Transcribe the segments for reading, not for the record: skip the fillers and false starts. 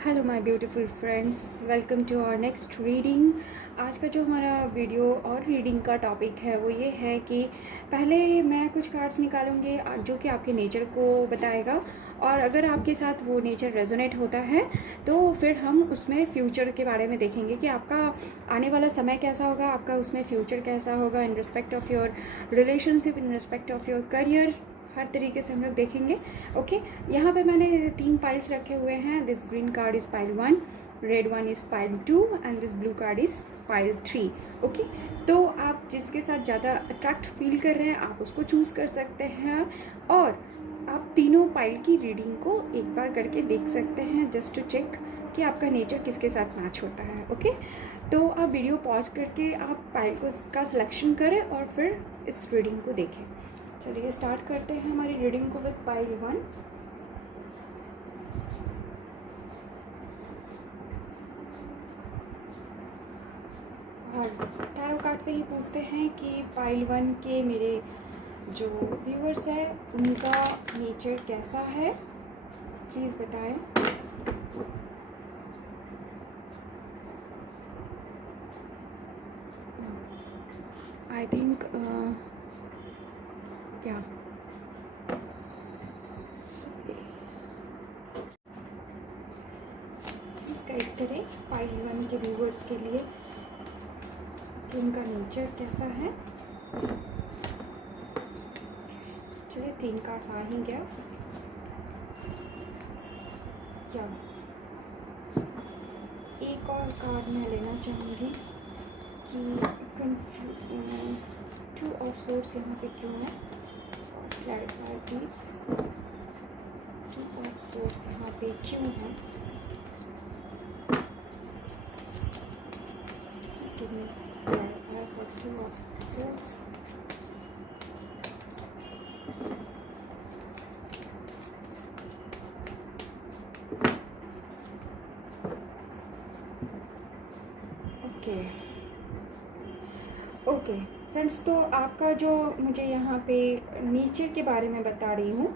Hello my beautiful friends, welcome to our next reading. आज का जो हमारा वीडियो और रीडिंग का टॉपिक है वो ये है कि पहले मैं कुछ कार्ड्स निकालूंगी जो कि आपके नेचर को बताएगा, और अगर आपके साथ वो नेचर रेजोनेट होता है तो फिर हम उसमें फ्यूचर के बारे में देखेंगे कि आपका आने वाला समय कैसा होगा, आपका उसमें फ्यूचर कैसा होगा in respect of your relationship, in respect of your career. हर तरीके से हम लोग देखेंगे। ओके, यहाँ पे मैंने 3 पाइल्स रखे हुए हैं। This green card is pile 1, red one is pile 2 and this blue card is pile 3। Okay, तो आप जिसके साथ ज़्यादा अट्रैक्ट फील कर रहे हैं आप उसको चूज़ कर सकते हैं, और आप तीनों पाइल की रीडिंग को एक बार करके देख सकते हैं जस्ट टू चेक कि आपका नेचर किसके साथ मैच होता है। ओके, तो आप वीडियो पॉज करके आप पाइल का सिलेक्शन करें और फिर इस रीडिंग को देखें। चलिए स्टार्ट करते हैं हमारी रीडिंग को विद पाइल 1। और टैरो कार्ड से ही पूछते हैं कि पाइल 1 के मेरे जो व्यूअर्स हैं उनका नेचर कैसा है, प्लीज़ बताएं। आई थिंक क्या इसका एक तरह पाइल 1 के व्यूअर्स के लिए कि उनका नेचर कैसा है। चलिए 3 कार्ड्स आ ही गया। क्या एक और कार्ड मैं लेना चाहूँगी कि टू ऑफ सोर्स यहाँ पे क्यों है, clarify please. Two of source यहाँ पे क्यों है, give me clarify for two of swords. Okay friends, तो आपका जो मुझे यहाँ पे नेचर के बारे में बता रही हूँ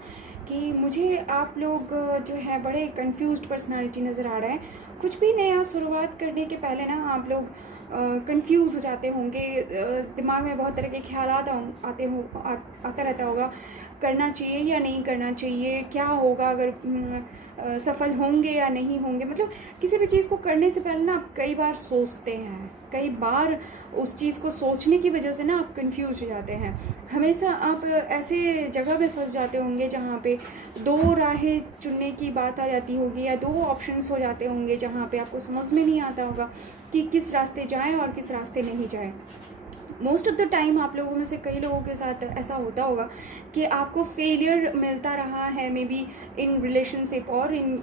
कि मुझे आप लोग जो है बड़े कंफ्यूज्ड पर्सनालिटी नज़र आ रहे हैं। कुछ भी नया शुरुआत करने के पहले ना आप लोग कंफ्यूज हो जाते होंगे, दिमाग में बहुत तरह के ख्यालात आता रहता होगा, करना चाहिए या नहीं करना चाहिए, क्या होगा अगर सफल होंगे या नहीं होंगे। मतलब किसी भी चीज़ को करने से पहले ना आप कई बार सोचते हैं, कई बार उस चीज़ को सोचने की वजह से ना आप कंफ्यूज हो जाते हैं। हमेशा आप ऐसे जगह में फंस जाते होंगे जहाँ पे 2 राहें चुनने की बात आ जाती होगी या 2 ऑप्शंस हो जाते होंगे जहाँ पे आपको समझ में नहीं आता होगा कि किस रास्ते जाएं और किस रास्ते नहीं जाएं। मोस्ट ऑफ द टाइम आप लोगों में से कई लोगों के साथ ऐसा होता होगा कि आपको फेलियर मिलता रहा है, मे बी इन रिलेशनशिप और इन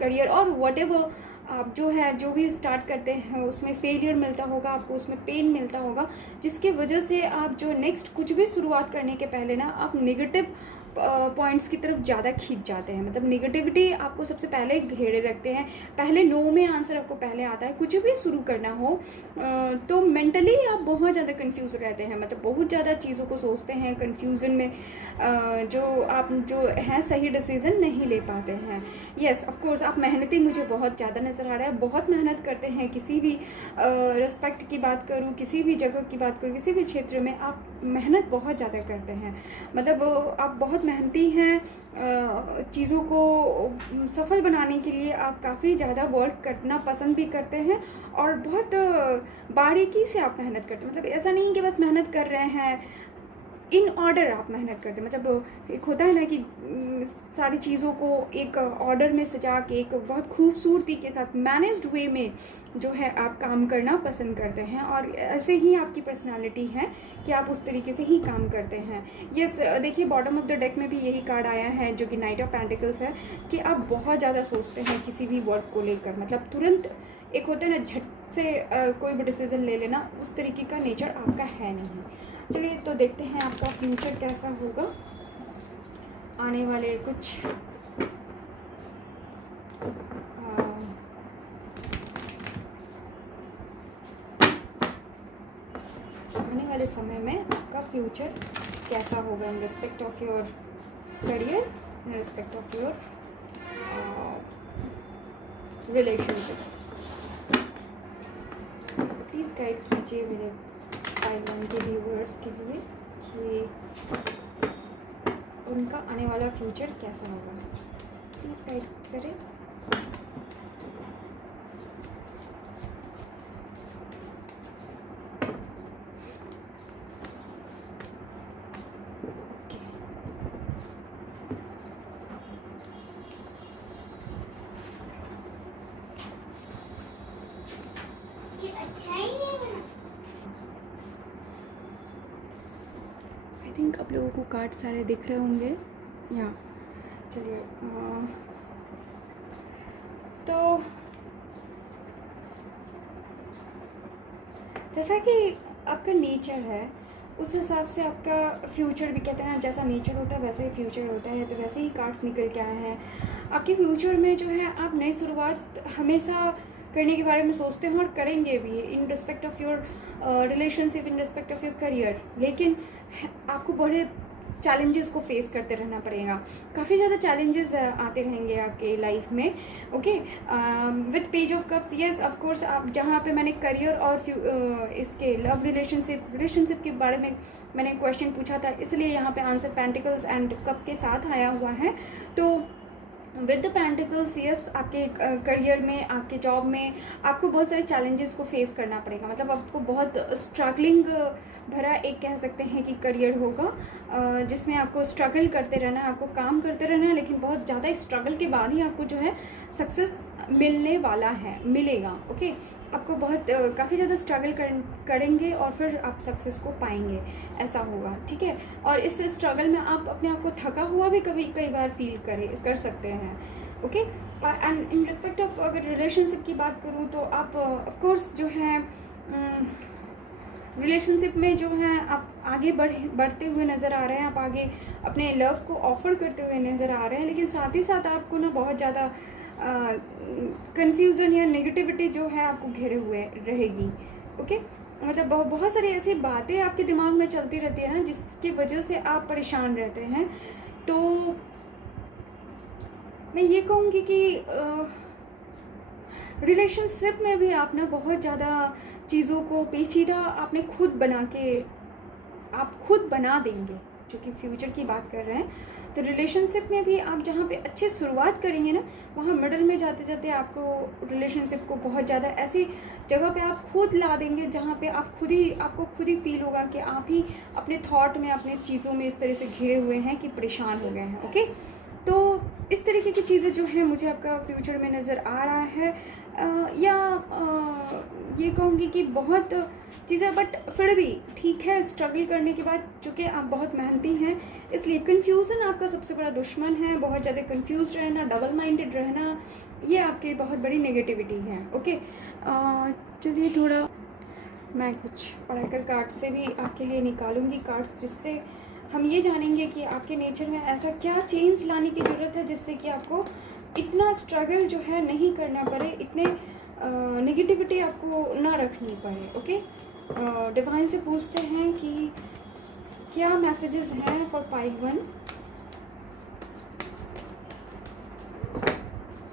करियर और वट एवर। आप जो भी स्टार्ट करते हैं उसमें फेलियर मिलता होगा, आपको उसमें पेन मिलता होगा, जिसकी वजह से आप जो नेक्स्ट कुछ भी शुरुआत करने के पहले ना आप नेगेटिव पॉइंट्स की तरफ ज़्यादा खींच जाते हैं। मतलब नेगेटिविटी आपको सबसे पहले घेरे रखते हैं, पहले नो में आंसर आपको पहले आता है। कुछ भी शुरू करना हो तो मेंटली आप बहुत ज़्यादा कंफ्यूज रहते हैं, मतलब बहुत ज़्यादा चीज़ों को सोचते हैं, कंफ्यूजन में जो है सही डिसीजन नहीं ले पाते हैं। येस ऑफ कोर्स आप मेहनती मुझे बहुत ज़्यादा नज़र आ रहा है, बहुत मेहनत करते हैं। किसी भी रिस्पेक्ट की बात करूँ, किसी भी जगह की बात करूँ, किसी भी क्षेत्र में आप मेहनत बहुत ज़्यादा करते हैं। मतलब आप बहुत मेहनती हैं, चीज़ों को सफल बनाने के लिए आप काफ़ी ज़्यादा वर्क करना पसंद भी करते हैं और बहुत बारीकी से आप मेहनत करते हैं। मतलब ऐसा नहीं कि बस मेहनत कर रहे हैं, इन ऑर्डर आप मेहनत करते हैं। मतलब एक होता है ना कि सारी चीज़ों को एक ऑर्डर में सजा के एक बहुत खूबसूरती के साथ मैनेज्ड वे में जो है आप काम करना पसंद करते हैं, और ऐसे ही आपकी पर्सनालिटी है कि आप उस तरीके से ही काम करते हैं। यस, देखिए बॉटम ऑफ द डेक में भी यही कार्ड आया है जो कि नाइट ऑफ पेंटिकल्स है कि आप बहुत ज़्यादा सोचते हैं किसी भी वर्क को लेकर। मतलब तुरंत एक होता है ना झट से कोई भी डिसीजन ले लेना, उस तरीके का नेचर आपका है नहीं। चलिए तो देखते हैं आपका फ्यूचर कैसा होगा, आने वाले कुछ आने वाले समय में आपका फ्यूचर कैसा होगा in respect of your career, in respect of your relationship. Please guide कीजिए मेरे पाइल के व्यूअर्स के लिए कि उनका आने वाला फ्यूचर कैसा होगा। प्लीज़ गाइड करें। आई थिंक आप लोगों को कार्ड सारे दिख रहे होंगे। या चलिए, तो जैसा कि आपका नेचर है उस हिसाब से आपका फ्यूचर भी, कहते हैं ना जैसा नेचर होता है वैसे ही फ्यूचर होता है, तो वैसे ही कार्ड्स निकल के आए हैं। आपके फ्यूचर में जो है आप नई शुरुआत हमेशा करने के बारे में सोचते हैं और करेंगे भी, इन respect of your relationship, in respect of your career. लेकिन आपको बड़े चैलेंजेस को फेस करते रहना पड़ेगा। काफ़ी ज़्यादा चैलेंजेस आते रहेंगे आपके लाइफ में। Okay, with page of cups, yes of course, आप जहाँ पे मैंने करियर और इसके लव रिलेशनशिप के बारे में मैंने क्वेश्चन पूछा था, इसलिए यहाँ पे आंसर पेंटिकल्स एंड कप के साथ आया हुआ है। तो विद द पेंटिकल्स, यस, आपके करियर में, आपके जॉब में आपको बहुत सारे चैलेंजेस को फेस करना पड़ेगा। मतलब आपको बहुत स्ट्रगलिंग भरा एक कह सकते हैं कि करियर होगा, जिसमें आपको स्ट्रगल करते रहना है, आपको काम करते रहना है, लेकिन बहुत ज़्यादा स्ट्रगल के बाद ही आपको जो है सक्सेस मिलने वाला है, मिलेगा। ओके, आपको बहुत काफ़ी ज़्यादा स्ट्रगल करेंगे और फिर आप सक्सेस को पाएंगे, ऐसा होगा। ठीक है, और इस स्ट्रगल में आप अपने आप को थका हुआ भी कई बार फील कर सकते हैं। Okay, and in respect of अगर रिलेशनशिप की बात करूँ तो आप ऑफ कोर्स जो है रिलेशनशिप में जो है आप आगे बढ़ते हुए नज़र आ रहे हैं, आप आगे अपने लव को ऑफर करते हुए नज़र आ रहे हैं, लेकिन साथ ही साथ आपको ना बहुत ज़्यादा कंफ्यूजन या नेगेटिविटी जो है आपको घेरे हुए रहेगी। ओके, मतलब बहुत सारी ऐसी बातें आपके दिमाग में चलती रहती है ना, जिसकी वजह से आप परेशान रहते हैं। तो मैं ये कहूँगी कि रिलेशनशिप में भी आप ना बहुत ज़्यादा चीज़ों को पेचीदा आपने खुद बना देंगे, जो कि फ्यूचर की बात कर रहे हैं। तो रिलेशनशिप में भी आप जहाँ पे अच्छे शुरुआत करेंगे ना, वहाँ मिडल में जाते जाते आपको रिलेशनशिप को बहुत ज़्यादा ऐसी जगह पे आप खुद ला देंगे जहाँ पे आपको खुद ही फील होगा कि आप ही अपने थॉट में, अपने चीज़ों में इस तरह से घिरे हुए हैं कि परेशान हो गए हैं। ओके, तो इस तरीके की चीज़ें जो है मुझे आपका फ्यूचर में नज़र आ रहा है। ये कहूँगी कि बहुत चीज़ें, बट फिर भी ठीक है, स्ट्रगल करने के बाद, चूँकि आप बहुत मेहनती हैं, इसलिए कन्फ्यूज़न आपका सबसे बड़ा दुश्मन है। बहुत ज़्यादा कन्फ्यूज रहना, डबल माइंडेड रहना, ये आपकी बहुत बड़ी नेगेटिविटी है। ओके, चलिए थोड़ा मैं कुछ पढ़ाकर कार्ड से भी आपके लिए निकालूंगी कार्ड्स, जिससे हम ये जानेंगे कि आपके नेचर में ऐसा क्या चेंज लाने की ज़रूरत है जिससे कि आपको इतना स्ट्रगल जो है नहीं करना पड़े, इतने नेगेटिविटी आपको ना रखनी पड़े। ओके, डिवाइन से पूछते हैं कि क्या मैसेजेस हैं फॉर पाइल 1।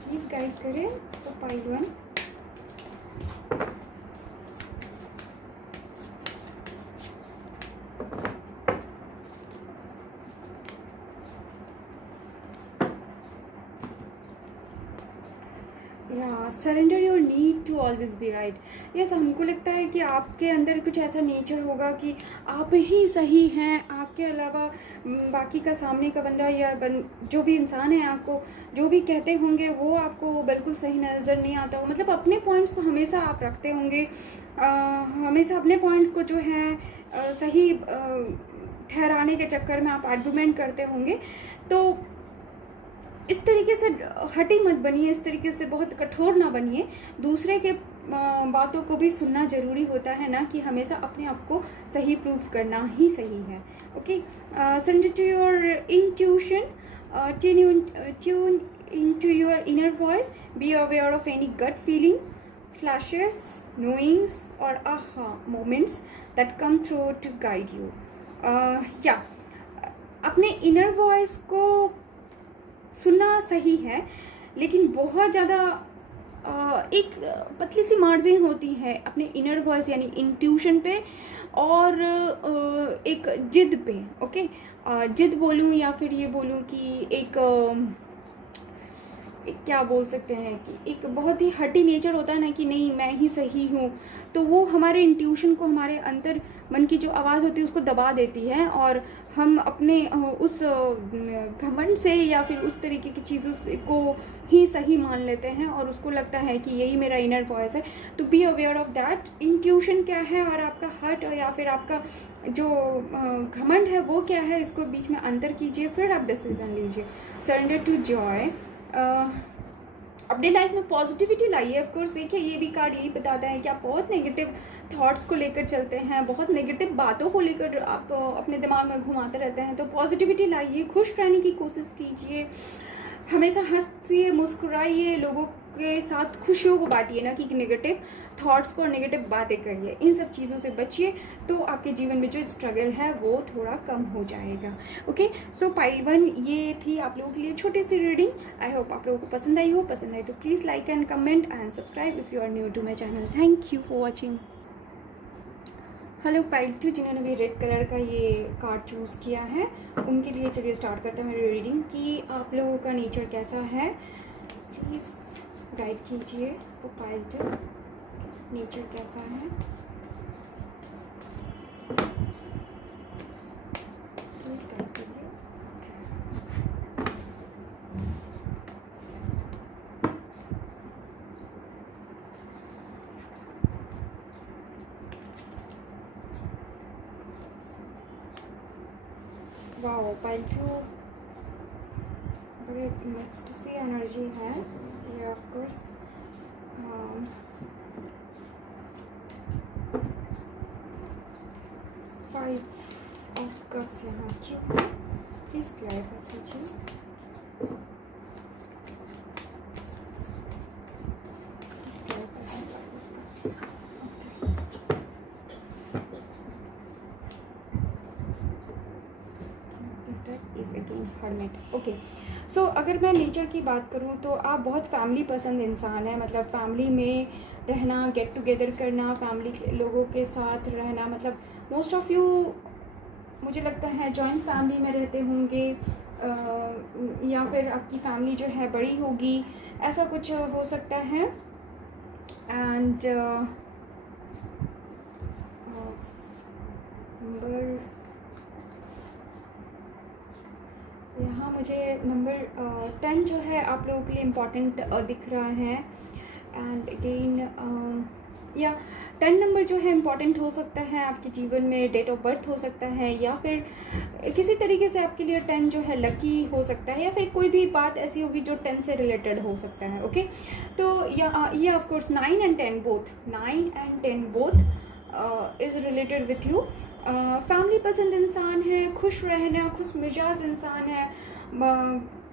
प्लीज़ गाइड करें फॉर पाइल 1। या surrender your need to always be right. Yes, हमको लगता है कि आपके अंदर कुछ ऐसा नेचर होगा कि आप ही सही हैं, आपके अलावा बाकी का सामने का बंदा या जो भी इंसान है आपको जो भी कहते होंगे वो आपको बिल्कुल सही नज़र नहीं आता हो। मतलब अपने पॉइंट्स को हमेशा आप रखते होंगे, हमेशा अपने पॉइंट्स को जो है सही ठहराने के चक्कर में आप आर्गूमेंट करते होंगे। तो इस तरीके से हटी मत बनिए, इस तरीके से बहुत कठोर ना बनिए। दूसरे के बातों को भी सुनना ज़रूरी होता है, ना कि हमेशा अपने आप को सही प्रूव करना ही सही है। Okay, surrender to your intuition, tune into your inner voice, be aware of any gut feeling, flashes, knowings or aha moments that come through to guide you. अपने इनर वॉइस को सुनना सही है, लेकिन बहुत ज़्यादा एक पतली सी मार्जिन होती है अपने इनर वॉइस यानी इंट्यूशन पे, और एक जिद पे। ओके, जिद बोलूँ या फिर ये बोलूँ कि एक क्या बोल सकते हैं कि एक बहुत ही हटी नेचर होता है ना कि नहीं मैं ही सही हूँ, तो वो हमारे इंट्यूशन को, हमारे अंतर मन की जो आवाज़ होती है उसको दबा देती है, और हम अपने उस घमंड से या फिर उस तरीके की चीज़ों को ही सही मान लेते हैं, और उसको लगता है कि यही मेरा इनर वॉइस है। तो be aware of that intuition क्या है और आपका हर्ट या फिर आपका जो घमंड है वो क्या है, इसको बीच में अंतर कीजिए, फिर आप डिसीजन लीजिए। Surrender to joy. अपने लाइफ में पॉजिटिविटी लाइए। ऑफ कोर्स देखिए, ये भी कार्ड यही बताता है कि आप बहुत नेगेटिव थॉट्स को लेकर चलते हैं, बहुत नेगेटिव बातों को लेकर आप अपने दिमाग में घुमाते रहते हैं। तो पॉजिटिविटी लाइए, खुश रहने की कोशिश कीजिए, हमेशा हंसिए, मुस्कुराइए, लोगों के साथ खुशियों को बांटिए, ना कि नेगेटिव थॉट्स को और नेगेटिव बातें करिए। इन सब चीज़ों से बचिए, तो आपके जीवन में जो स्ट्रगल है वो थोड़ा कम हो जाएगा। ओके, सो पाइल 1 ये थी आप लोगों के लिए छोटी सी रीडिंग। आई होप आप लोगों को पसंद आई हो। पसंद आई तो please like and comment and subscribe if you are new to my channel. Thank you for watching. Hello pile 2, जिन्होंने भी रेड कलर का ये कार्ड चूज़ किया है उनके लिए चलिए स्टार्ट करते हैं मेरी रीडिंग कि आप लोगों का नेचर कैसा है। प्लीज़ गाइड कीजिए तो पाइल 2 नेचर कैसा है। प्लीज़ गाइड कीजिए। वाओ, पाइल 2 बड़े मिक्स्ड सी एनर्जी है ये। ऑफ कोर्स 5 ऑफ कप्स यहाँ क्यों, प्लीज़ क्लैरिफाई कीजिए। Please clarify 5 of cups. Okay, so अगर मैं नेचर की बात करूँ तो आप बहुत फैमिली पसंद इंसान हैं। मतलब फैमिली में रहना, गेट टुगेदर करना, फैमिली के लोगों के साथ रहना, मतलब मोस्ट ऑफ़ यू मुझे लगता है जॉइंट फैमिली में रहते होंगे, या फिर आपकी फैमिली जो है बड़ी होगी, ऐसा कुछ हो सकता है। एंड नंबर यहाँ मुझे नंबर 10 जो है आप लोगों के लिए इम्पॉर्टेंट दिख रहा है। एंड अगेन या 10 नंबर जो है इम्पॉर्टेंट हो सकता है आपके जीवन में, डेट ऑफ बर्थ हो सकता है, या फिर किसी तरीके से आपके लिए 10 जो है लकी हो सकता है, या फिर कोई भी बात ऐसी होगी जो 10 से रिलेटेड हो सकता है। ओके, तो ये of course 9 and 10 both is related with you. Family पसंद इंसान है, खुश रहना, खुश मिजाज इंसान है।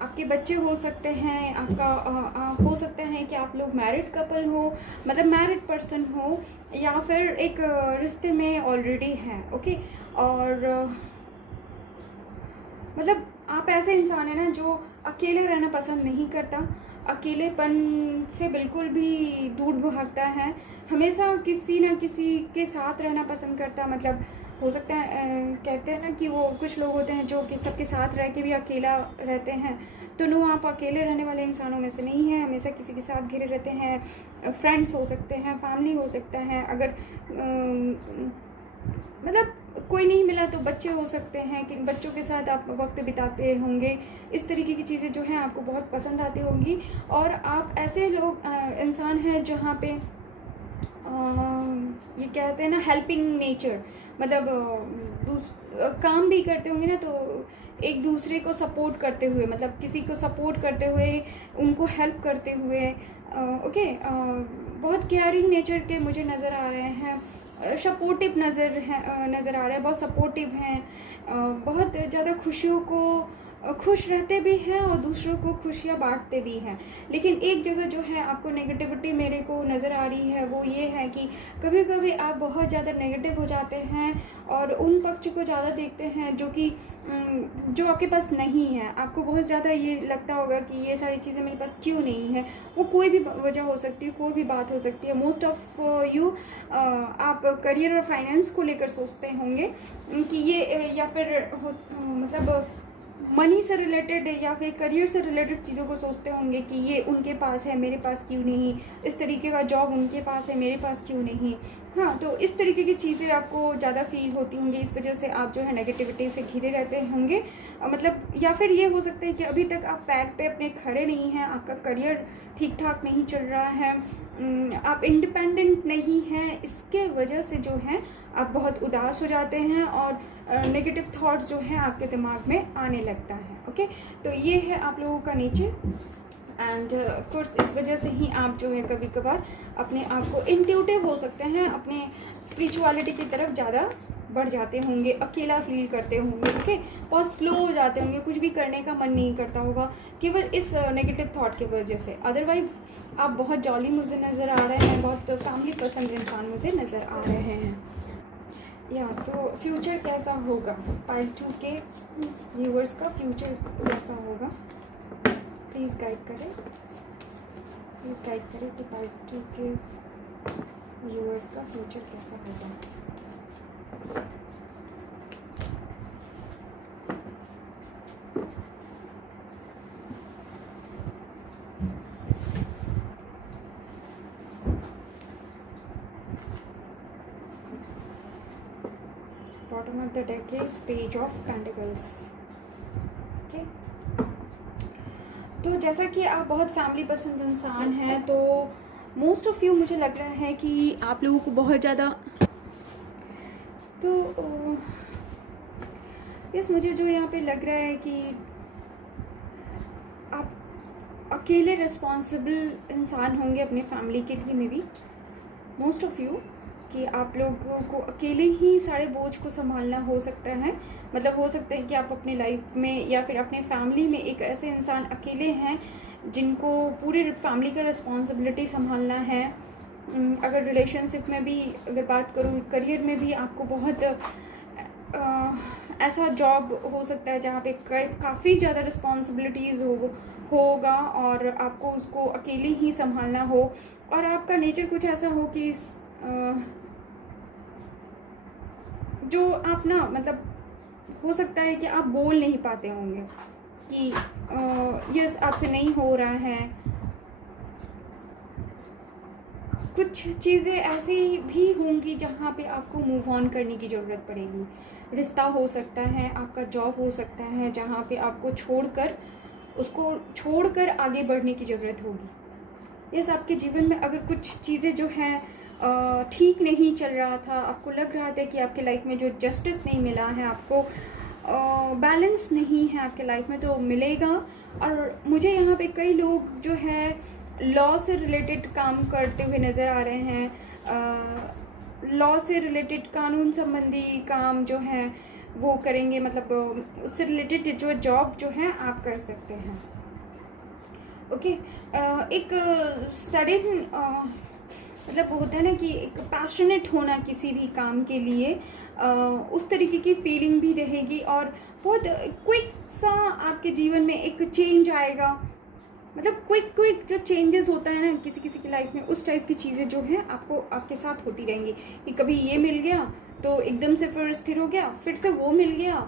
आपके बच्चे हो सकते हैं, आपका हो सकता है कि आप लोग मैरिड कपल हो, मतलब मैरिड पर्सन हो, या फिर एक रिश्ते में ऑलरेडी हैं। ओके, और मतलब आप ऐसे इंसान है ना जो अकेले रहना पसंद नहीं करता, अकेलेपन से बिल्कुल भी दूर भागता है, हमेशा किसी ना किसी के साथ रहना पसंद करता। मतलब हो सकता है कहते हैं ना कि वो कुछ लोग होते हैं जो कि सबके साथ रह के भी अकेला रहते हैं, तो नो, आप अकेले रहने वाले इंसानों में से नहीं हैं, हमेशा किसी के साथ घिरे रहते हैं। फ्रेंड्स हो सकते हैं, फैमिली हो सकता है, अगर मतलब कोई नहीं मिला तो बच्चे हो सकते हैं कि बच्चों के साथ आप वक्त बिताते होंगे। इस तरीके की चीज़ें जो हैं आपको बहुत पसंद आती होंगी, और आप ऐसे लोग इंसान हैं जहाँ पे ये कहते हैं ना हेल्पिंग नेचर, मतलब काम भी करते होंगे ना तो एक दूसरे को सपोर्ट करते हुए, मतलब किसी को सपोर्ट करते हुए, उनको हेल्प करते हुए। ओके, बहुत केयरिंग नेचर के मुझे नज़र आ रहे हैं, सपोर्टिव नज़र आ रहे हैं, बहुत सपोर्टिव हैं, बहुत ज़्यादा खुशियों को खुश रहते भी हैं और दूसरों को खुशियाँ बांटते भी हैं। लेकिन एक जगह जो है आपको नेगेटिविटी मेरे को नज़र आ रही है, वो ये है कि कभी कभी आप बहुत ज़्यादा नेगेटिव हो जाते हैं और उन पक्ष को ज़्यादा देखते हैं जो कि जो आपके पास नहीं है। आपको बहुत ज़्यादा ये लगता होगा कि ये सारी चीज़ें मेरे पास क्यों नहीं है। वो कोई भी वजह हो सकती है, कोई भी बात हो सकती है। मोस्ट ऑफ यू आप करियर और फाइनेंस को लेकर सोचते होंगे कि ये या फिर मतलब मनी से रिलेटेड या फिर करियर से रिलेटेड चीज़ों को सोचते होंगे कि ये उनके पास है, मेरे पास क्यों नहीं, इस तरीके का जॉब उनके पास है, मेरे पास क्यों नहीं। हाँ, तो इस तरीके की चीज़ें आपको ज़्यादा फील होती होंगी। इस वजह से आप जो है नेगेटिविटी से घिरे रहते होंगे। मतलब या फिर ये हो सकता है कि अभी तक आप पैर पे अपने खड़े नहीं हैं, आपका करियर ठीक ठाक नहीं चल रहा है, आप इंडिपेंडेंट नहीं हैं। इसके वजह से जो है आप बहुत उदास हो जाते हैं और नेगेटिव थॉट्स जो हैं आपके दिमाग में आने लगता है। ओके, तो ये है आप लोगों का नेचर। एंड ऑफकोर्स इस वजह से ही आप जो है कभी कभार अपने आप को इंट्यूटिव हो सकते हैं, अपने स्पिरिचुअलिटी की तरफ ज़्यादा बढ़ जाते होंगे, अकेला फील करते होंगे, ठीक है, बहुत स्लो हो जाते होंगे, कुछ भी करने का मन नहीं करता होगा केवल इस नेगेटिव थॉट की वजह से। अदरवाइज आप बहुत जॉली मुझे नज़र आ रहे हैं, बहुत फैमिली पसंद इंसान मुझे नज़र आ रहे हैं। या तो फ्यूचर कैसा होगा, पार्ट 2 के व्यूअर्स का फ्यूचर कैसा होगा, प्लीज़ गाइड करें, कि पार्ट 2 के व्यूअर्स का फ्यूचर कैसा होगा। Bottom of the deck is Page of Pentacles. Okay. तो जैसा कि आप बहुत फैमिली पसंद इंसान हैं, तो मोस्ट ऑफ यू मुझे लग रहा है कि आप लोगों को बहुत ज़्यादा तो यस मुझे जो यहाँ पे लग रहा है कि आप अकेले रिस्पॉन्सिबल इंसान होंगे अपने फैमिली के लिए। May be most of you कि आप लोगों को अकेले ही सारे बोझ को संभालना हो सकता है। मतलब हो सकता है कि आप अपने लाइफ में या फिर अपने फैमिली में एक ऐसे इंसान अकेले हैं जिनको पूरी फैमिली का रिस्पॉन्सिबिलिटी संभालना है। अगर रिलेशनशिप में भी अगर बात करूँ, करियर में भी आपको बहुत ऐसा जॉब हो सकता है जहाँ पे काफ़ी ज़्यादा रिस्पॉन्सिबिलिटीज़ होगा और आपको उसको अकेले ही संभालना हो। और आपका नेचर कुछ ऐसा हो कि जो आप ना मतलब हो सकता है कि आप बोल नहीं पाते होंगे कि यस आपसे नहीं हो रहा है। कुछ चीज़ें ऐसी भी होंगी जहाँ पे आपको मूव ऑन करने की ज़रूरत पड़ेगी। रिश्ता हो सकता है, आपका जॉब हो सकता है जहाँ पे आपको उसको छोड़कर आगे बढ़ने की ज़रूरत होगी। यस आपके जीवन में अगर कुछ चीज़ें जो हैं ठीक नहीं चल रहा था, आपको लग रहा था कि आपके लाइफ में जो जस्टिस नहीं मिला है, आपको बैलेंस नहीं है आपके लाइफ में, तो मिलेगा। और मुझे यहाँ पे कई लोग जो है लॉ से रिलेटेड काम करते हुए नज़र आ रहे हैं। लॉ से रिलेटेड कानून संबंधी काम जो है वो करेंगे, मतलब उससे रिलेटेड जो जॉब जो है आप कर सकते हैं। ओके, एक सडन मतलब होता है ना कि एक पैशनेट होना किसी भी काम के लिए, उस तरीके की फीलिंग भी रहेगी और बहुत क्विक सा आपके जीवन में एक चेंज आएगा। मतलब क्विक जो चेंजेस होता है ना किसी किसी की लाइफ में, उस टाइप की चीज़ें जो है आपके साथ होती रहेंगी कि कभी ये मिल गया तो एकदम से फिर स्थिर हो गया, फिर से वो मिल गया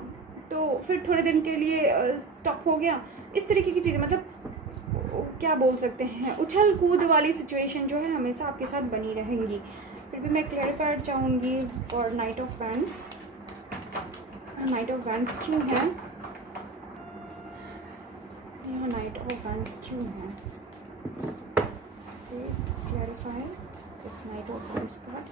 तो फिर थोड़े दिन के लिए स्टॉप हो गया। इस तरीके की चीज़ें, मतलब क्या बोल सकते हैं, उछल कूद वाली सिचुएशन जो है हमेशा आपके साथ बनी रहेंगी। फिर भी मैं क्लैरिफाइड चाहूँगी for night of wands. Night of wands क्यों है, यहाँ नाइट ऑफ वैंड्स क्यों है, please clarify this night of wands card.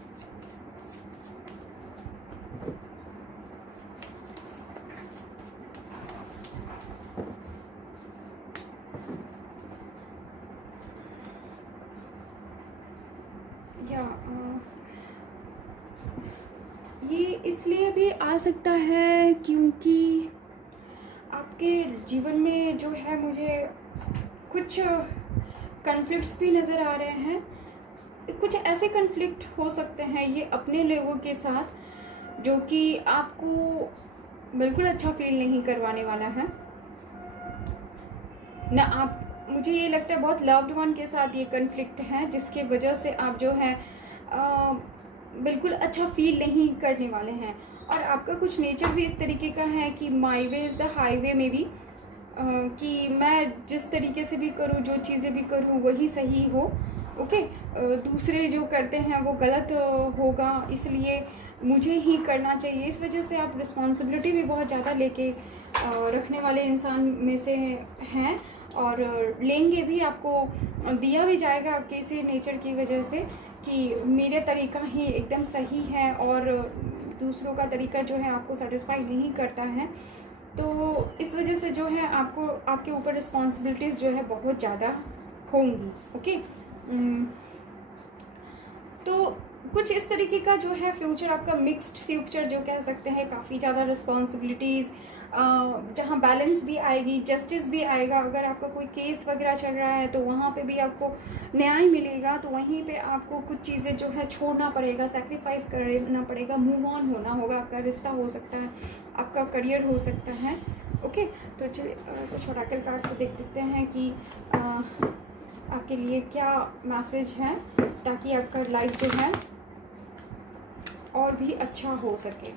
ये इसलिए भी आ सकता है क्योंकि आपके जीवन में जो है मुझे कुछ कन्फ्लिक्ट्स भी नज़र आ रहे हैं। कुछ ऐसे कन्फ्लिक्ट हो सकते हैं ये अपने लोगों के साथ जो कि आपको बिल्कुल अच्छा फील नहीं करवाने वाला है ना। आप, मुझे ये लगता है बहुत लव्ड वन के साथ ये कन्फ्लिक्ट है, जिसके वजह से आप जो है बिल्कुल अच्छा फील नहीं करने वाले हैं। और आपका कुछ नेचर भी इस तरीके का है कि माई वे इज़ द हाईवे में भी, कि मैं जिस तरीके से भी करूँ, जो चीज़ें भी करूँ वही सही हो। ओके, दूसरे जो करते हैं वो गलत होगा, इसलिए मुझे ही करना चाहिए। इस वजह से आप रिस्पॉन्सिबिलिटी भी बहुत ज़्यादा लेके रखने वाले इंसान में से हैं, और लेंगे भी। आपको दिया भी जाएगा आपके इसी नेचर की वजह से कि मेरा तरीका ही एकदम सही है और दूसरों का तरीका जो है आपको सेटिस्फाई नहीं करता है। तो इस वजह से जो है आपको, आपके ऊपर रिस्पॉन्सिबिलिटीज़ जो है बहुत ज़्यादा होंगी। ओके, तो कुछ इस तरीके का जो है फ्यूचर आपका मिक्स्ड फ्यूचर जो कह सकते हैं, काफ़ी ज़्यादा रिस्पॉन्सिबिलिटीज़, जहाँ बैलेंस भी आएगी, जस्टिस भी आएगा। अगर आपका कोई केस वगैरह चल रहा है तो वहाँ पे भी आपको न्याय मिलेगा, तो वहीं पे आपको कुछ चीज़ें जो है छोड़ना पड़ेगा, सैक्रिफाइस करना पड़ेगा, मूव ऑन होना होगा। आपका रिश्ता हो सकता है, आपका करियर हो सकता है। ओके, तो चलिए कुछ ओरेकल कार्ड से देख लेते हैं कि आपके लिए क्या मैसेज है, ताकि आपका लाइफ जो है और भी अच्छा हो सके,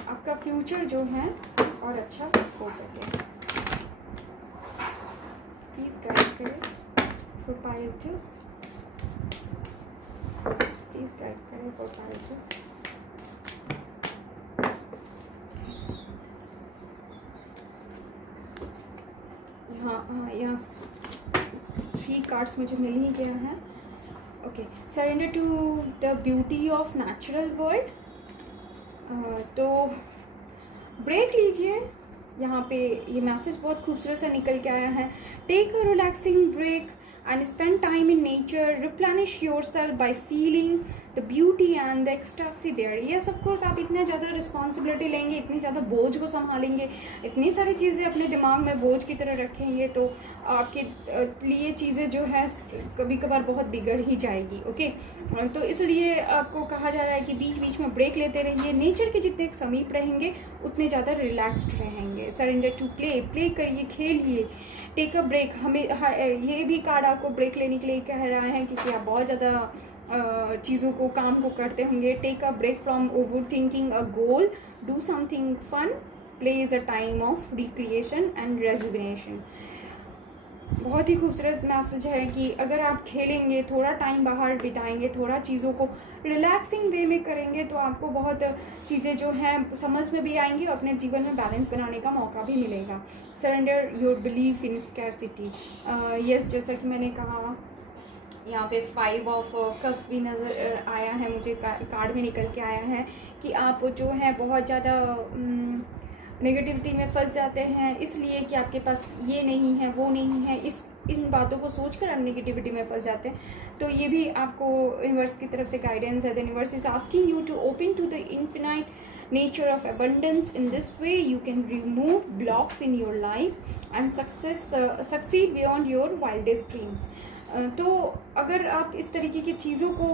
आपका फ्यूचर जो है और अच्छा हो सके। प्लीज़ गाइड करें फॉर पाइल 2, प्लीज़ गाइड करें फॉर पाइल 2। यहाँ 3 कार्ड्स मुझे मिल ही गया है। Okay, surrender to the beauty of natural world. तो ब्रेक लीजिए। यहाँ पे ये मैसेज बहुत खूबसूरत सा निकल के आया है। Take a relaxing break and spend time in nature, replenish yourself by feeling the beauty and the ecstasy there. ये सब कोर्स आप इतना ज़्यादा रिस्पॉन्सिबिलिटी लेंगे, इतनी ज़्यादा बोझ को संभालेंगे, इतनी सारी चीज़ें अपने दिमाग में बोझ की तरह रखेंगे, तो आपके लिए चीज़ें जो है कभी कभार बहुत बिगड़ ही जाएगी। ओके, तो इसलिए आपको कहा जा रहा है कि बीच बीच में ब्रेक लेते रहिए। नेचर के जितने समीप रहेंगे उतने ज़्यादा रिलैक्स्ड रहेंगे। सरेंडर टू प्ले करिए, खेलिए। टेक अ ब्रेक, हमें ये भी कार्ड आपको ब्रेक लेने के लिए कह रहा है, क्योंकि आप बहुत ज़्यादा चीज़ों को, काम को करते होंगे। Take a break from overthinking a goal, do something fun, play is a time of recreation and rejuvenation. बहुत ही खूबसूरत मैसेज है कि अगर आप खेलेंगे, थोड़ा टाइम बाहर बिताएंगे, थोड़ा चीज़ों को रिलैक्सिंग वे में करेंगे, तो आपको बहुत चीज़ें जो हैं समझ में भी आएंगी और अपने जीवन में बैलेंस बनाने का मौका भी मिलेगा। Surrender your belief in scarcity. Yes, जैसा कि मैंने कहा, यहाँ पे 5 ऑफ कप्स भी नज़र आया है मुझे, कार्ड में निकल के आया है कि आप जो है बहुत ज़्यादा नेगेटिविटी में फंस जाते हैं, इसलिए कि आपके पास ये नहीं है, वो नहीं है, इन बातों को सोचकर आप नेगेटिविटी में फंस जाते हैं। तो ये भी आपको यूनिवर्स की तरफ से गाइडेंस है। The universe is asking you to open to the infinite nature of abundance. In this way you can remove blocks in your life and succeed beyond your wildest dreams. तो अगर आप इस तरीके की चीज़ों को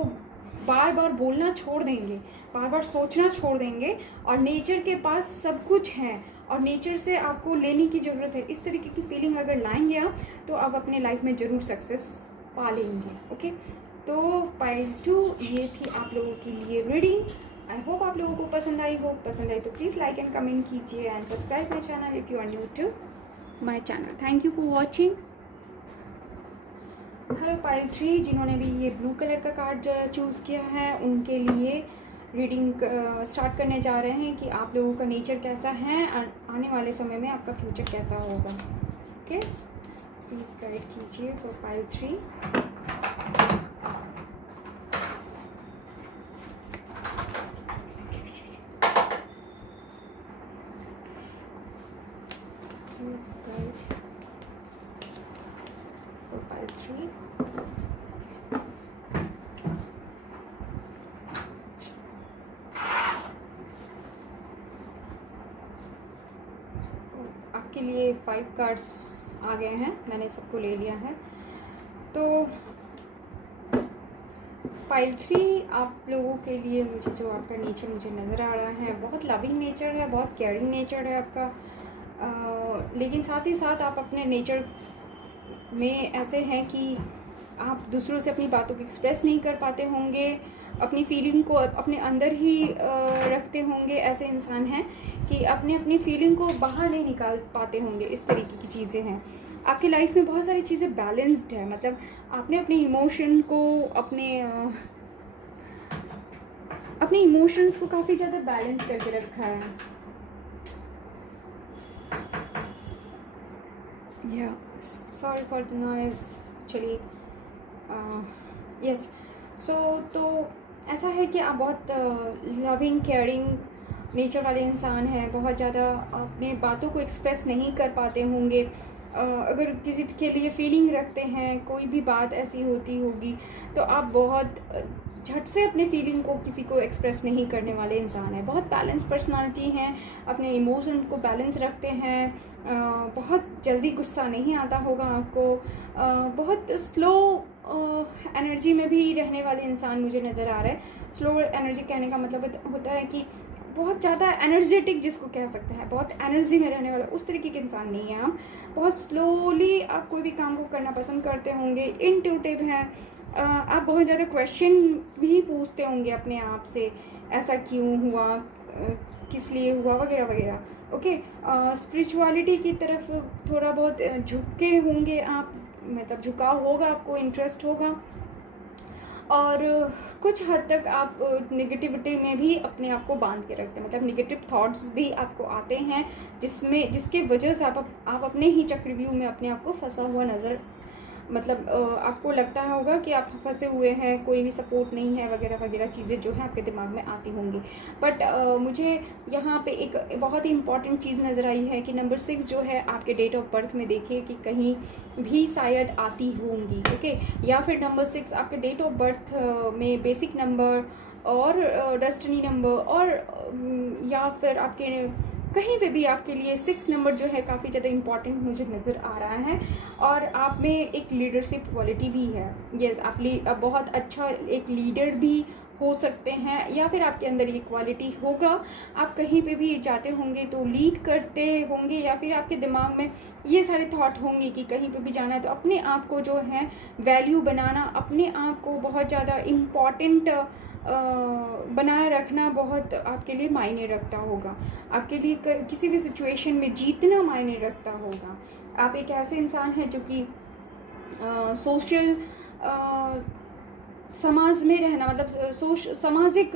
बार बार बोलना छोड़ देंगे, बार बार सोचना छोड़ देंगे, और नेचर के पास सब कुछ है और नेचर से आपको लेने की ज़रूरत है, इस तरीके की फीलिंग अगर लाएंगे आप, तो आप अपने लाइफ में ज़रूर सक्सेस पा लेंगे। ओके, तो पाइल 2 ये थी आप लोगों के लिए रीडिंग। आई होप आप लोगों को पसंद आई हो। पसंद आई तो प्लीज़ लाइक एंड कमेंट कीजिए and subscribe my channel if you are new to my channel. Thank you for watching. Hello pile 3, जिन्होंने भी ये ब्लू कलर का कार्ड चूज़ किया है, उनके लिए रीडिंग स्टार्ट करने जा रहे हैं कि आप लोगों का नेचर कैसा है, आने वाले समय में आपका फ्यूचर कैसा होगा। ओके, प्लीज़ गाइड कीजिए for pile 3। Please guide for pile 3. आपके लिए 5 कार्ड्स आ गए हैं, मैंने सबको ले लिया है। तो पाइल 3 आप लोगों के लिए मुझे जो आपका नेचर मुझे नज़र आ रहा है, बहुत लविंग नेचर है, बहुत केयरिंग नेचर है आपका। लेकिन साथ ही साथ आप अपने नेचर में ऐसे हैं कि आप दूसरों से अपनी बातों को एक्सप्रेस नहीं कर पाते होंगे, अपनी फीलिंग को अपने अंदर ही रखते होंगे। ऐसे इंसान हैं कि अपनी अपनी फीलिंग को बाहर नहीं निकाल पाते होंगे, इस तरीके की चीज़ें हैं आपकी लाइफ में। बहुत सारी चीज़ें बैलेंस्ड है, मतलब आपने अपने इमोशन को अपने इमोशंस को काफ़ी ज़्यादा बैलेंस करके रखा है। या सॉरी फॉर द नॉइज़, चलिए यस। सो तो ऐसा है कि आप बहुत लविंग केयरिंग नेचर वाले इंसान हैं, बहुत ज़्यादा अपनी बातों को एक्सप्रेस नहीं कर पाते होंगे। अगर किसी के लिए फीलिंग रखते हैं, कोई भी बात ऐसी होती होगी, तो आप बहुत झट से अपने फीलिंग को किसी को एक्सप्रेस नहीं करने वाले इंसान हैं। बहुत बैलेंस पर्सनालिटी हैं, अपने इमोशन को बैलेंस रखते हैं। बहुत जल्दी गुस्सा नहीं आता होगा आपको। बहुत स्लो एनर्जी में भी रहने वाले इंसान मुझे नज़र आ रहा है। स्लो एनर्जी कहने का मतलब होता है कि बहुत ज़्यादा एनर्जेटिक जिसको कह सकते हैं, बहुत एनर्जी में रहने वाला, उस तरीके के इंसान नहीं है आप। बहुत स्लोली आप कोई भी काम को करना पसंद करते होंगे, इंट्यूटिव हैं। आप बहुत ज़्यादा क्वेश्चन भी पूछते होंगे अपने आप से, ऐसा क्यों हुआ, किस लिए हुआ, वगैरह वगैरह। ओके, स्पिरिचुअलिटी की तरफ थोड़ा बहुत झुके होंगे आप, मतलब झुकाव होगा, आपको इंटरेस्ट होगा। और कुछ हद तक आप नेगेटिविटी में भी अपने आप को बांध के रखते हैं, मतलब नेगेटिव थॉट्स भी आपको आते हैं, जिसके वजह से आप अपने ही चक्रव्यूह में अपने आप को फंसा हुआ नज़र, मतलब आपको लगता होगा कि आप फंसे हुए हैं, कोई भी सपोर्ट नहीं है, वगैरह वगैरह चीज़ें जो है आपके दिमाग में आती होंगी। बट मुझे यहाँ पे एक बहुत ही इम्पॉर्टेंट चीज़ नज़र आई है कि नंबर 6 जो है आपके डेट ऑफ बर्थ में देखिए कि कहीं भी शायद आती होंगी। ओके, या फिर नंबर 6 आपके डेट ऑफ बर्थ में बेसिक नंबर और डेस्टिनी नंबर, और या फिर आपके कहीं पे भी आपके लिए 6 नंबर जो है काफ़ी ज़्यादा इम्पॉर्टेंट मुझे नज़र आ रहा है। और आप में एक लीडरशिप क्वालिटी भी है। यस, आप बहुत अच्छा एक लीडर भी हो सकते हैं, या फिर आपके अंदर ये क्वालिटी होगा। आप कहीं पे भी जाते होंगे तो लीड करते होंगे, या फिर आपके दिमाग में ये सारे थॉट होंगे कि कहीं पे भी जाना है तो अपने आप को जो है वैल्यू बनाना, अपने आप को बहुत ज़्यादा इम्पॉर्टेंट बनाए रखना बहुत आपके लिए मायने रखता होगा। आपके लिए किसी भी सिचुएशन में जीतना मायने रखता होगा। आप एक ऐसे इंसान हैं जो कि सोशल समाज में रहना, मतलब सामाजिक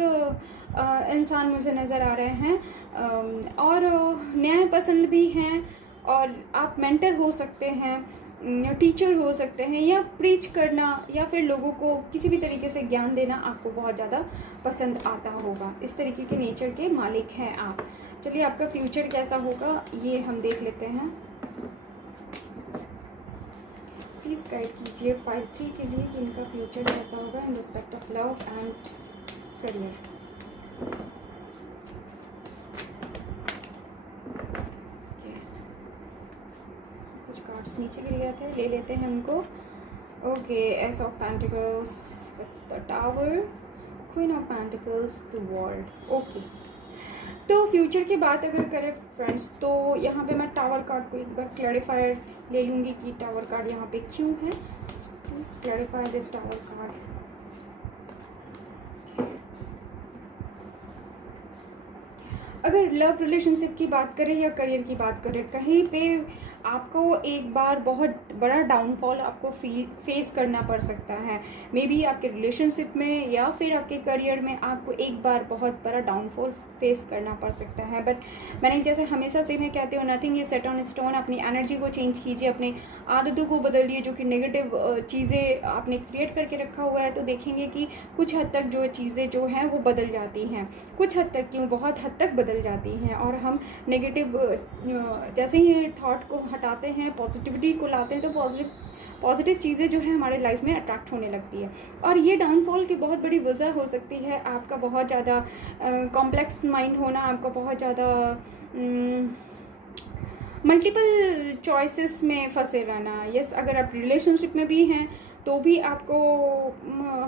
इंसान मुझे नज़र आ रहे हैं। और न्याय पसंद भी हैं, और आप मेंटर हो सकते हैं, टीचर हो सकते हैं, या प्रीच करना या फिर लोगों को किसी भी तरीके से ज्ञान देना आपको बहुत ज़्यादा पसंद आता होगा। इस तरीके के नेचर के मालिक हैं आप। चलिए, आपका फ्यूचर कैसा होगा ये हम देख लेते हैं। प्लीज़ गाइड कीजिए पाइल 3 के लिए कि इनका फ्यूचर कैसा होगा in respect of love and career. कुछ कार्ड्स नीचे गिर गए थे, ले लेते हैं उनको। Okay, S of pentacles, the tower, queen of pentacles, the world. Okay, तो फ्यूचर की बात अगर करें फ्रेंड्स, तो यहाँ पे मैं टावर कार्ड को एक बार क्लैरिफायर ले लूँगी कि टावर कार्ड यहाँ पे क्यों है। Please clarify this tower card. अगर लव रिलेशनशिप की बात करें या करियर की बात करें, कहीं पे आपको एक बार बहुत बड़ा डाउनफॉल आपको फेस करना पड़ सकता है। मे बी आपके रिलेशनशिप में या फिर आपके करियर में आपको एक बार बहुत बड़ा डाउनफॉल फेस करना पड़ सकता है। बट मैंने जैसे हमेशा से मैं कहती हूँ, nothing is set on stone. अपनी एनर्जी को चेंज कीजिए, अपनी आदतों को बदलिए। जो कि नेगेटिव चीज़ें आपने क्रिएट करके रखा हुआ है, तो देखेंगे कि कुछ हद तक जो चीज़ें जो हैं वो बदल जाती हैं। कुछ हद तक क्यों, बहुत हद तक बदल जाती हैं। और हम नेगेटिव जैसे ही थॉट को हटाते हैं, पॉजिटिविटी को लाते हैं, तो पॉजिटिव चीज़ें जो है हमारे लाइफ में अट्रैक्ट होने लगती है। और ये डाउनफॉल की बहुत बड़ी वजह हो सकती है आपका बहुत ज़्यादा कॉम्प्लेक्स माइंड होना, आपका बहुत ज़्यादा मल्टीपल चॉइसेस में फंसे रहना। यस, अगर आप रिलेशनशिप में भी हैं तो भी आपको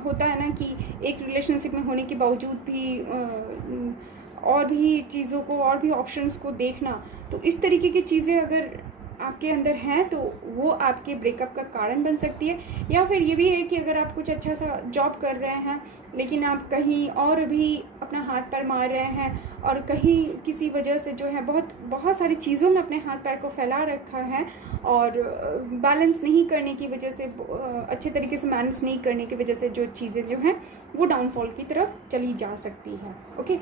होता है ना कि एक रिलेशनशिप में होने के बावजूद भी और भी चीज़ों को, और भी ऑप्शंस को देखना, तो इस तरीके की चीज़ें अगर आपके अंदर हैं तो वो आपके ब्रेकअप का कारण बन सकती है। या फिर ये भी है कि अगर आप कुछ अच्छा सा जॉब कर रहे हैं लेकिन आप कहीं और भी अपना हाथ पैर मार रहे हैं और कहीं किसी वजह से जो है बहुत बहुत सारी चीज़ों में अपने हाथ पैर को फैला रखा है और बैलेंस नहीं करने की वजह से, अच्छे तरीके से मैनेज नहीं करने की वजह से जो चीज़ें जो हैं वो डाउनफॉल की तरफ चली जा सकती है। Okay,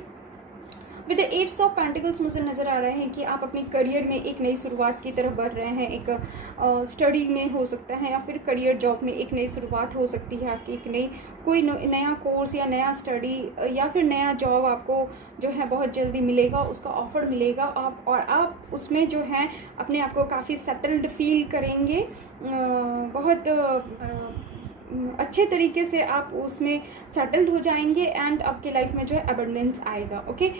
with the eights of pentacles मुझे नज़र आ रहा है कि आप अपने करियर में एक नई शुरुआत की तरफ बढ़ रहे हैं। एक स्टडी में हो सकता है या फिर करियर जॉब में एक नई शुरुआत हो सकती है आपकी। एक नई कोई नया कोर्स या नया स्टडी या फिर नया जॉब आपको जो है बहुत जल्दी मिलेगा, उसका ऑफर मिलेगा आप, और आप उसमें जो है अपने आप को काफ़ी सेटल्ड फील करेंगे। बहुत अच्छे तरीके से आप उसमें सेटल्ड हो जाएंगे एंड आपके लाइफ में जो है अबंडेंस आएगा। ओके,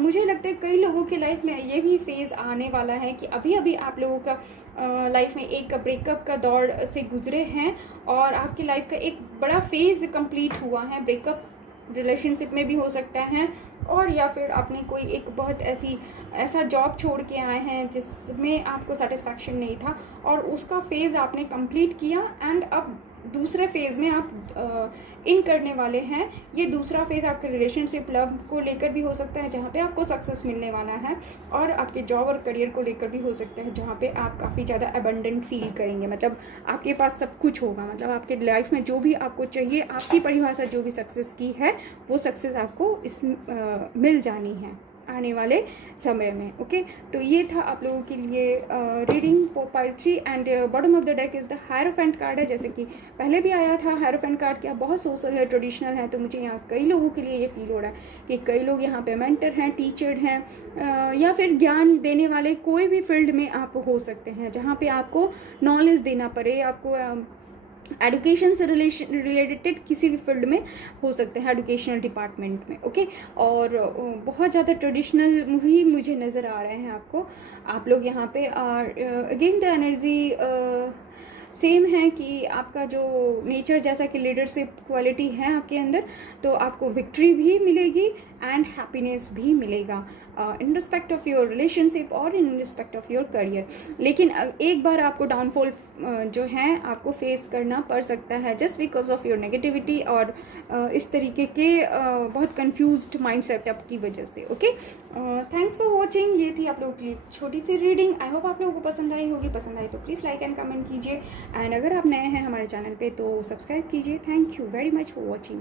मुझे लगता है कई लोगों के लाइफ में ये भी फेज़ आने वाला है कि अभी अभी आप लोगों का लाइफ में एक ब्रेकअप का दौर से गुजरे हैं और आपकी लाइफ का एक बड़ा फेज़ कंप्लीट हुआ है। ब्रेकअप रिलेशनशिप में भी हो सकता है, और या फिर आपने कोई एक बहुत ऐसा जॉब छोड़ के आए हैं जिसमें आपको सेटिस्फैक्शन नहीं था और उसका फेज़ आपने कंप्लीट किया एंड अब दूसरे फेज़ में आप इन करने वाले हैं। ये दूसरा फेज़ आपके रिलेशनशिप लव को लेकर भी हो सकता है जहाँ पे आपको सक्सेस मिलने वाला है, और आपके जॉब और करियर को लेकर भी हो सकता है जहाँ पे आप काफ़ी ज़्यादा अबंडेंट फील करेंगे। मतलब आपके पास सब कुछ होगा, मतलब आपके लाइफ में जो भी आपको चाहिए, आपकी परिभाषा जो भी सक्सेस की है वो सक्सेस आपको मिल जानी है आने वाले समय में। ओके, तो ये था आप लोगों के लिए reading for pile 3 and bottom of the deck is the hierophant card है। जैसे कि पहले भी आया था हायरोफेंट कार्ड, क्या बहुत सोशल है, ट्रेडिशनल है, तो मुझे यहाँ कई लोगों के लिए ये फील हो रहा है कि कई लोग यहाँ पे मेंटर हैं, टीचर हैं, या फिर ज्ञान देने वाले कोई भी फील्ड में आप हो सकते हैं जहाँ पे आपको नॉलेज देना पड़े। आपको एडुकेशन से रिलेटेड किसी भी फील्ड में हो सकते हैं, एडुकेशनल डिपार्टमेंट में। ओके, और बहुत ज़्यादा ट्रेडिशनल भी मुझे नज़र आ रहे हैं आपको। आप लोग यहाँ पे अगेन द एनर्जी सेम है कि आपका जो नेचर जैसा कि लीडरशिप क्वालिटी है आपके अंदर, तो आपको विक्ट्री भी मिलेगी एंड हैप्पीनेस भी मिलेगा in respect of your relationship और in respect of your career. लेकिन एक बार आपको डाउनफॉल जो है आपको फेस करना पड़ सकता है just because of your negativity और इस तरीके के बहुत कंफ्यूज्ड माइंड सेटअप की वजह से। Okay, thanks for watching. ये थी आप लोगों की छोटी सी रीडिंग। आई होप आप लोगों को पसंद आई होगी। पसंद आई तो प्लीज़ लाइक एंड कमेंट कीजिए, एंड अगर आप नए हैं हमारे चैनल पे तो सब्सक्राइब कीजिए। Thank you very much for watching.